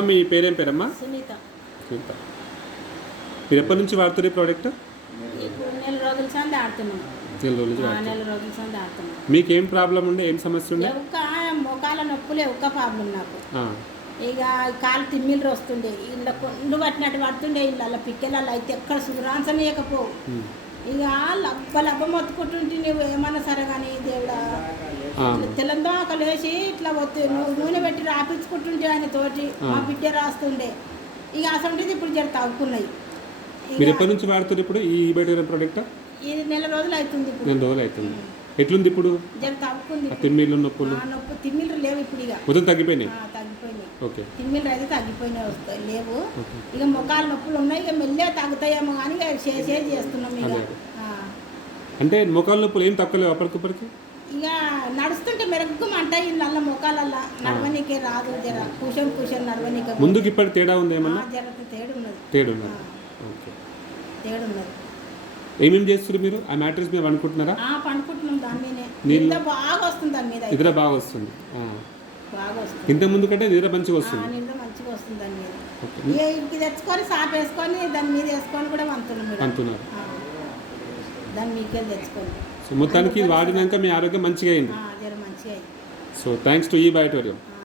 మీ పేరేం పేరమ్మా? సునీత. సునీత, మీరు ఎప్పటి నుంచి వాడుతున్నారు ఈ ప్రోడక్ట్? ఇప్పుడు నెల రోజుల సంది ఆడుతున్నాం. నెల రోజుల సంది ఆడుతున్నాం. మీకు ఏం ప్రాబ్లం ఉండే, ఏం సమస్య ఉండే? ఎవుక మోకాల నొప్పులు, ఎవుక ప్రాబ్లం నాకు. ఇక కాలు తిమ్మిళ్ళు వస్తుండే, ఇళ్ళ కొండు పట్టినట్టు పడుతుండే, ఇళ్ళ పిక్కెలలో అయితే ఎక్కడ సురాంచనీయకపోవు. ఇక లబ్బ మొత్తుకుంటుంటే నువ్వు ఏమన్నా సరే కానీ దేవుడా తెలంగాణ లేచి ఇట్లా నూనె పెట్టి రాపించుకుంటుంటే ఆయన తోటి మా బిడ్డ రాస్తుండే. ఇక అసలు ఇప్పుడు జర తవ్వుకున్నాయి. మీరు ఎప్పటి నుంచి వాడుతున్నారు ఇప్పుడు ఈ బయట ప్రోడక్ట్? ఇది నెల రోజులు అవుతుంది. నెల రోజులు అవుతుంది. ఎట్లుంది ఇప్పుడు? జర తవ్వుకుంది. తిమ్మిళ్ళు నొప్పులు తిమ్మిళ్ళు లేవు ఇప్పుడు, ఇక మొత్తం తగ్గిపోయినాయి. ఓకే, తిమ్మిళ్ళు అయితే తగ్గిపోయినాయి, వస్తాయి లేవు. ఇక మొక్కలు నొప్పులు ఉన్నాయి, ఇక మెల్లే తగ్గుతాయేమో కానీ ఇక చేస్తున్నాం. ఇక అంటే మొక్కల నొప్పులు ఏం తక్కువ లేవు అప్పటికప్పటికి? ఇక నడుస్తుంటే మెరగమంటాయి ఇళ్ళ మొక్కలల్లా, నడవనీకే రాదు. జర కూర్చొని నడవనీకే. ముందుకి ఇప్పటి తేడా ఉంది ఏమన్నా? జర తేడు ఉన్నది. తేడు ఉన్నది. ఏమేమి చేస్తారు మీరు? ఆ మ్యాట్రెస్ మీద పండుకుంటున్నారా? పండుకుంటున్నాం దాని మీదే. నిద్ర బాగా వస్తుంది దాని మీద. నిద్ర బాగా వస్తుంది. బాగా వస్తుంది. ఇంత ముందు కంటే నిద్ర మంచిగా వస్తుంది. నిద్ర మంచిగా వస్తుంది దాని మీద. ఇంటికి తెచ్చుకొని సాప్ వేసుకొని దాని మీద వేసుకొని కూడా వంతున్నారు. దాన్ని మీకే తెచ్చుకొని. సో మొత్తానికి వాడినాక మీ ఆరోగ్యం మంచిగా అయింది. జర మంచిగా అయింది. సో థ్యాంక్స్ టు ఈ బయోటోరియం.